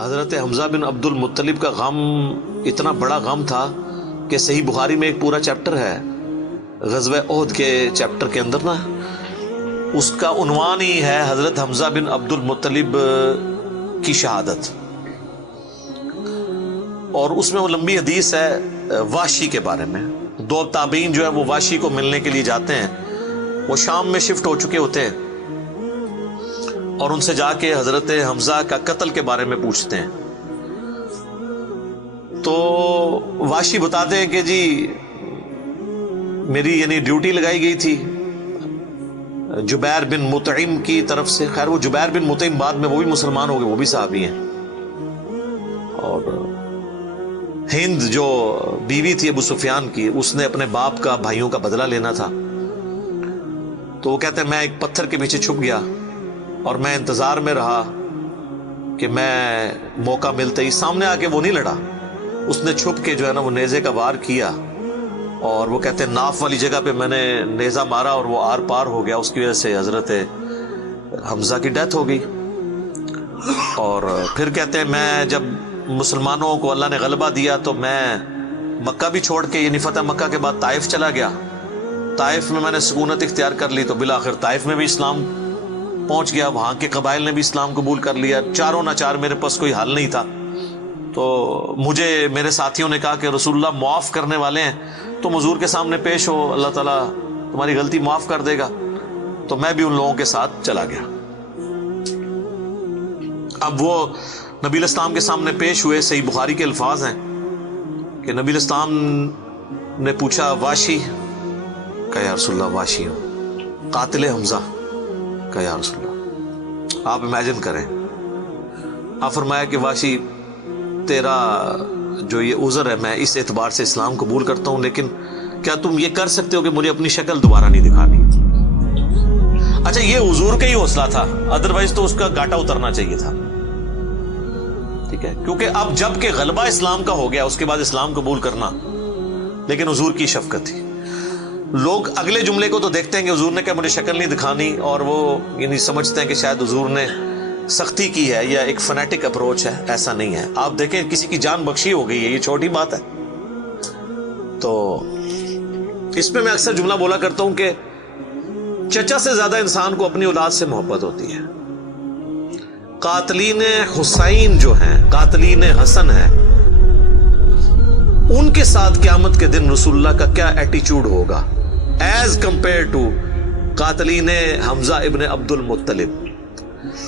حضرت حمزہ بن عبد المطلب کا غم اتنا بڑا غم تھا کہ صحیح بخاری میں ایک پورا چیپٹر ہے غزوہ احد کے چیپٹر کے اندر نا، اس کا عنوان ہی ہے حضرت حمزہ بن عبد المطلب کی شہادت، اور اس میں وہ لمبی حدیث ہے واشی کے بارے میں۔ دو تابعین جو ہے وہ واشی کو ملنے کے لیے جاتے ہیں، وہ شام میں شفٹ ہو چکے ہوتے ہیں، اور ان سے جا کے حضرت حمزہ کا قتل کے بارے میں پوچھتے ہیں۔ تو واشی بتاتے ہیں کہ جی میری یعنی ڈیوٹی لگائی گئی تھی جبیر بن مطعم کی طرف سے۔ خیر وہ جبیر بن مطعم بعد میں وہ بھی مسلمان ہو گئے، وہ بھی صحابی ہیں، اور ہند جو بیوی تھی ابو سفیان کی، اس نے اپنے باپ کا بھائیوں کا بدلہ لینا تھا، تو وہ کہتے ہیں میں ایک پتھر کے پیچھے چھپ گیا اور میں انتظار میں رہا کہ میں موقع ملتے ہی سامنے آ کے وہ نہیں لڑا، اس نے چھپ کے جو ہے نا وہ نیزے کا وار کیا، اور وہ کہتے ہیں ناف والی جگہ پہ میں نے نیزہ مارا اور وہ آر پار ہو گیا، اس کی وجہ سے حضرت حمزہ کی ڈیتھ ہو گئی۔ اور پھر کہتے ہیں میں جب مسلمانوں کو اللہ نے غلبہ دیا تو میں مکہ بھی چھوڑ کے یعنی فتح مکہ کے بعد طائف چلا گیا، طائف میں نے سکونت اختیار کر لی، تو بالآخر طائف میں بھی اسلام پہنچ گیا، وہاں کے قبائل نے بھی اسلام قبول کر لیا، چاروں نہ چار میرے پاس کوئی حل نہیں تھا، تو مجھے میرے ساتھیوں نے کہا کہ رسول اللہ معاف کرنے والے ہیں، تم حضور کے سامنے پیش ہو، اللہ تعالیٰ تمہاری غلطی معاف کر دے گا، تو میں بھی ان لوگوں کے ساتھ چلا گیا۔ اب وہ نبی الاسلام کے سامنے پیش ہوئے، صحیح بخاری کے الفاظ ہیں کہ نبی الاسلام نے پوچھا واشی کا یا رسول اللہ واشی ہوں، قاتل حمزہ کا یا رسول اللہ۔ آپ امیجن کریں، آپ فرمایا کہ واشی تیرا جو یہ عذر ہے میں اس اعتبار سے اسلام قبول کرتا ہوں، لیکن کیا تم یہ کر سکتے ہو کہ مجھے اپنی شکل دوبارہ نہیں دکھانی؟ اچھا یہ حضور کا ہی حوصلہ تھا، ادروائز تو اس کا گاٹا اترنا چاہیے تھا، ٹھیک ہے، کیونکہ اب جب کہ غلبہ اسلام کا ہو گیا اس کے بعد اسلام قبول کرنا، لیکن حضور کی شفقت تھی۔ لوگ اگلے جملے کو تو دیکھتے ہیں کہ حضور نے کہا مجھے شکل نہیں دکھانی، اور وہ یعنی سمجھتے ہیں کہ شاید حضور نے سختی کی ہے یا ایک فنیٹک اپروچ ہے، ایسا نہیں ہے۔ آپ دیکھیں کسی کی جان بخشی ہو گئی ہے، یہ چھوٹی بات ہے۔ تو اس پہ میں اکثر جملہ بولا کرتا ہوں کہ چچا سے زیادہ انسان کو اپنی اولاد سے محبت ہوتی ہے۔ قاتلین حسین جو ہیں، قاتلین حسن ہیں، ان کے ساتھ قیامت کے دن رسول اللہ کا کیا ایٹیچیوڈ ہوگا ایز کمپیئر ٹو قاتلین حمزہ ابن عبد المطلب۔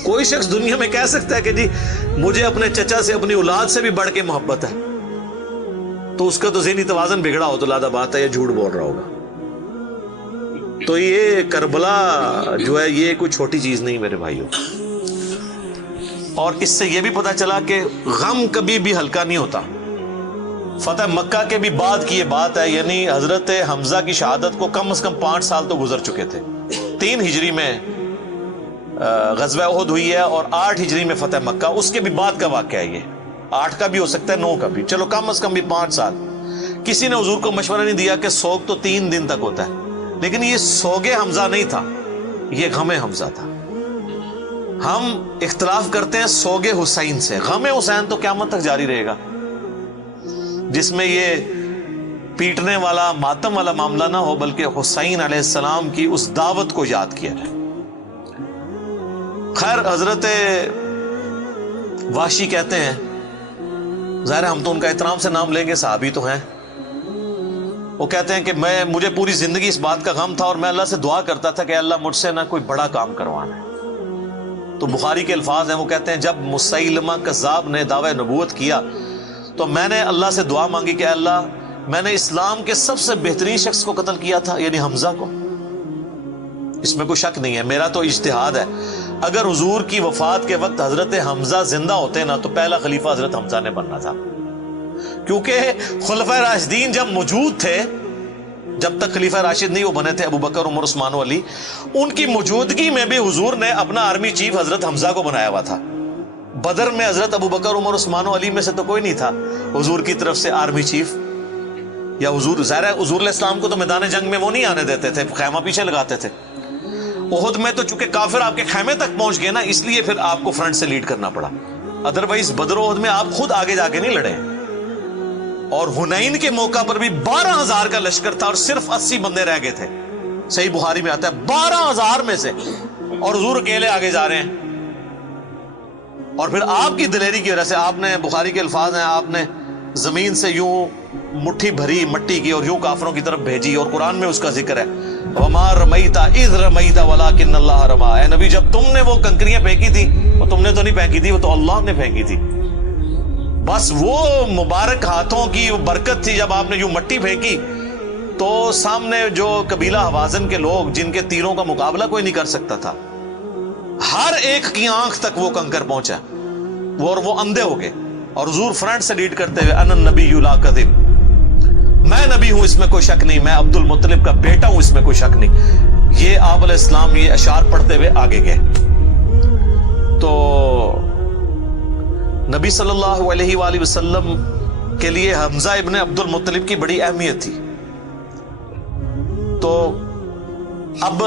کوئی شخص دنیا میں کہہ سکتا ہے کہ جی مجھے اپنے چچا سے اپنی اولاد سے بھی بڑھ کے محبت ہے، تو اس کا تو ذہنی توازن بگڑا ہو تو لادہ بات ہے، یہ جھوٹ بول رہا ہوگا۔ تو یہ کربلا جو ہے یہ کوئی چھوٹی چیز نہیں میرے بھائیوں، اور اس سے یہ بھی پتا چلا کہ غم کبھی بھی ہلکا نہیں ہوتا۔ فتح مکہ کے بھی بعد کی یہ بات ہے، یعنی حضرت حمزہ کی شہادت کو کم از کم 5 سال تو گزر چکے تھے۔ 3 ہجری میں غزوہ احد ہوئی ہے اور 8 ہجری میں فتح مکہ، اس کے بھی بعد کا واقعہ ہے یہ، 8 کا بھی ہو سکتا ہے 9 کا بھی، چلو کم از کم بھی 5 سال۔ کسی نے حضور کو مشورہ نہیں دیا کہ سوگ تو 3 دن تک ہوتا ہے، لیکن یہ سوگ حمزہ نہیں تھا، یہ غم حمزہ تھا۔ ہم اختلاف کرتے ہیں سوگ حسین سے، غم حسین تو قیامت تک جاری رہے گا، جس میں یہ پیٹنے والا ماتم والا معاملہ نہ ہو، بلکہ حسین علیہ السلام کی اس دعوت کو یاد کیا جائے۔ خیر حضرت واشی کہتے ہیں، ظاہر ہم تو ان کا احترام سے نام لیں گے، صحابی تو ہیں، وہ کہتے ہیں کہ مجھے پوری زندگی اس بات کا غم تھا اور میں اللہ سے دعا کرتا تھا کہ اللہ مجھ سے نہ کوئی بڑا کام کروانا ہے۔ تو بخاری کے الفاظ ہیں، وہ کہتے ہیں جب مسیلمہ کذاب نے دعوی نبوت کیا تو میں نے اللہ سے دعا مانگی کہ اللہ میں نے اسلام کے سب سے بہترین شخص کو قتل کیا تھا، یعنی حمزہ کو، اس میں کوئی شک نہیں ہے، میرا تو اجتہاد ہے۔ اگر حضور کی وفات کے وقت حضرت حمزہ زندہ ہوتے نا تو پہلا خلیفہ حضرت حمزہ نے بننا تھا، کیونکہ خلفائے راشدین جب موجود تھے، جب تک خلیفہ راشد نہیں وہ بنے تھے ابو بکر عمر عثمان و علی، ان کی موجودگی میں بھی حضور نے اپنا آرمی چیف حضرت حمزہ کو بنایا ہوا تھا۔ بدر میں حضرت ابو بکر عمر عثمان و علی میں سے تو کوئی نہیں تھا حضور کی طرف سے آرمی چیف، یا حضور ظاہر ہے حضور علیہ السلام کو تو میدان جنگ میں وہ نہیں آنے دیتے تھے، خیمہ پیچھے لگاتے تھے۔ احد میں تو چونکہ کافر آپ کے خیمے تک پہنچ گئے نا، اس لیے پھر آپ کو فرنٹ سے لیڈ کرنا پڑا۔ ادروائز بدر و احد میں آپ خود آگے جا کے نہیں لڑے. اور حنین کے موقع پر بھی 12,000 کا لشکر تھا اور صرف 80 بندے رہ گئے تھے. صحیح بخاری میں آتا ہے 12,000 میں سے, اور حضور اکیلے آگے جا رہے ہیں. اور پھر آپ کی دلیری کی وجہ سے آپ نے, بخاری کے الفاظ ہیں, آپ نے زمین سے یوں مٹھی بھری مٹی کی اور یوں کافروں کی طرف بھیجی, اور قرآن میں اس کا ذکر ہے وَمَا رَمَيْتَ إِذْ رَمَيْتَ وَلَكِنَّ اللَّهَ رَمَىٰ. اے نبی جب تم نے وہ کنکریاں پھینکی تھی وہ تم نے تو نہیں پھینکی تھی, وہ تو اللہ نے پھینکی تھی. بس وہ مبارک ہاتھوں کی برکت تھی. جب آپ نے یوں مٹی پھینکی تو سامنے جو قبیلہ حوازن کے لوگ جن کے تیروں کا مقابلہ کوئی نہیں کر سکتا تھا, ہر ایک کی آنکھ تک وہ کنکر پہنچا, اور وہ اندھے ہو گئے. اور حضور فرنٹ سے لیڈ کرتے ہوئے انا النبی لا کذب, میں نبی ہوں اس میں کوئی شک نہیں, میں عبد المطلب کا بیٹا ہوں اس میں کوئی شک نہیں. یہ آپ علیہ السلام یہ اشعار پڑھتے ہوئے آگے گئے. تو نبی صلی اللہ علیہ وآلہ وسلم کے لیے حمزہ ابن عبد المطلب کی بڑی اہمیت تھی. تو اب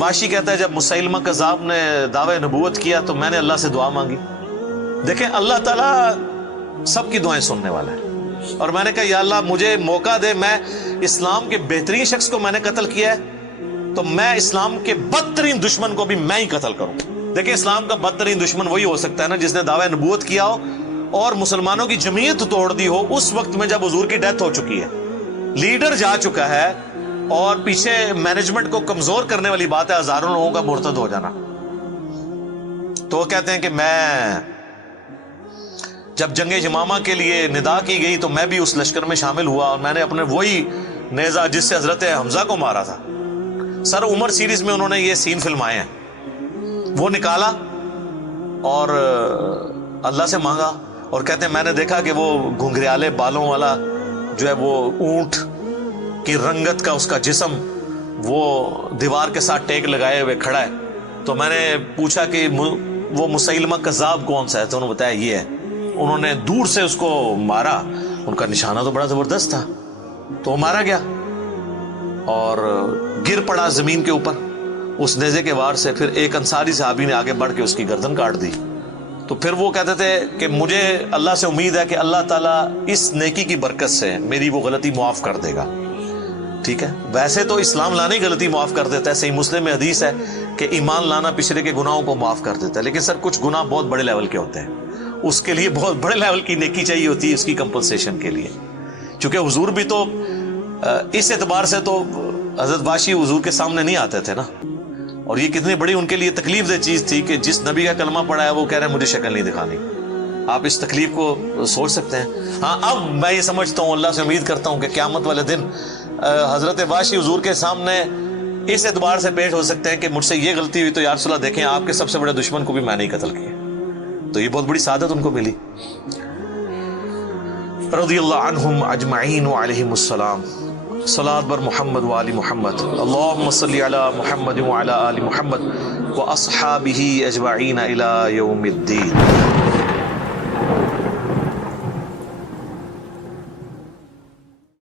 واشی کہتا ہے جب مسیلمہ کذاب نے دعوی نبوت کیا تو میں نے اللہ سے دعا مانگی. دیکھیں اللہ تعالیٰ سب کی دعائیں سننے والا ہے, اور میں نے کہا یا اللہ مجھے موقع دے, میں اسلام کے بہترین شخص کو میں نے قتل کیا ہے تو میں اسلام کے بدترین دشمن کو بھی میں ہی قتل کروں. دیکھیں اسلام کا بدترین دشمن وہی ہو سکتا ہے نا جس نے دعوی نبوت کیا ہو اور مسلمانوں کی جمعیت توڑ دی ہو اس وقت میں جب حضور کی ڈیتھ ہو چکی ہے, لیڈر جا چکا ہے, اور پیچھے مینجمنٹ کو کمزور کرنے والی بات ہے ہزاروں لوگوں کا مرتد ہو جانا. تو وہ کہتے ہیں کہ میں جب جنگ یمامہ کے لیے ندا کی گئی تو میں بھی اس لشکر میں شامل ہوا, اور میں نے اپنے وہی نیزہ جس سے حضرت حمزہ کو مارا تھا, سر عمر سیریز میں انہوں نے یہ سین فلمائے ہیں, وہ نکالا اور اللہ سے مانگا. اور کہتے ہیں میں نے دیکھا کہ وہ گھنگریالے بالوں والا جو ہے وہ اونٹ کی رنگت کا اس کا جسم وہ دیوار کے ساتھ ٹیک لگائے ہوئے کھڑا ہے. تو میں نے پوچھا کہ وہ مسیلمہ کذاب کون سا ہے, تو انہوں نے بتایا یہ ہے. انہوں نے دور سے اس کو مارا, ان کا نشانہ تو بڑا زبردست تھا, تو وہ مارا گیا اور گر پڑا زمین کے اوپر اس نیزے کے وار سے. پھر ایک انصاری صحابی نے آگے بڑھ کے اس کی گردن کاٹ دی. تو پھر وہ کہتے تھے کہ مجھے اللہ سے امید ہے کہ اللہ تعالیٰ اس نیکی کی برکت سے میری وہ غلطی معاف کر دے گا. ٹھیک ہے, ویسے تو اسلام لانے کی غلطی معاف کر دیتا ہے, صحیح مسلم میں حدیث ہے کہ ایمان لانا پچھلے کے گناہوں کو معاف کر دیتا ہے, لیکن سر کچھ گناہ بہت بڑے لیول کے ہوتے ہیں, اس کے لیے بہت بڑے لیول کی نیکی چاہیے ہوتی ہے اس کی کمپنسیشن کے لیے. چونکہ حضور بھی تو اس اعتبار سے تو حضرت واشی حضور کے سامنے نہیں آتے تھے نا, اور یہ کتنی بڑی ان کے لیے تکلیف دہ چیز تھی کہ جس نبی کا کلمہ پڑھا ہے وہ کہہ رہے ہیں مجھے شکل نہیں دکھانی. آپ اس تکلیف کو سوچ سکتے ہیں. ہاں اب میں یہ سمجھتا ہوں, اللہ سے امید کرتا ہوں کہ قیامت والے دن حضرت واشی حضور کے سامنے اس اعتبار سے پیش ہو سکتے ہیں کہ مجھ سے یہ غلطی ہوئی تو یا رسول اللہ دیکھیں آپ کے سب سے بڑے دشمن کو بھی میں نہیں قتل کیا. تو یہ بہت بڑی سعادت ان کو ملی. رضی اللہ عنہم اجمعین وعلیہم السلام. صلاۃ بر محمد وآل محمد. اللہم صلی علی محمد وعلی آل محمد واصحابہ اجمعین الی یوم الدین.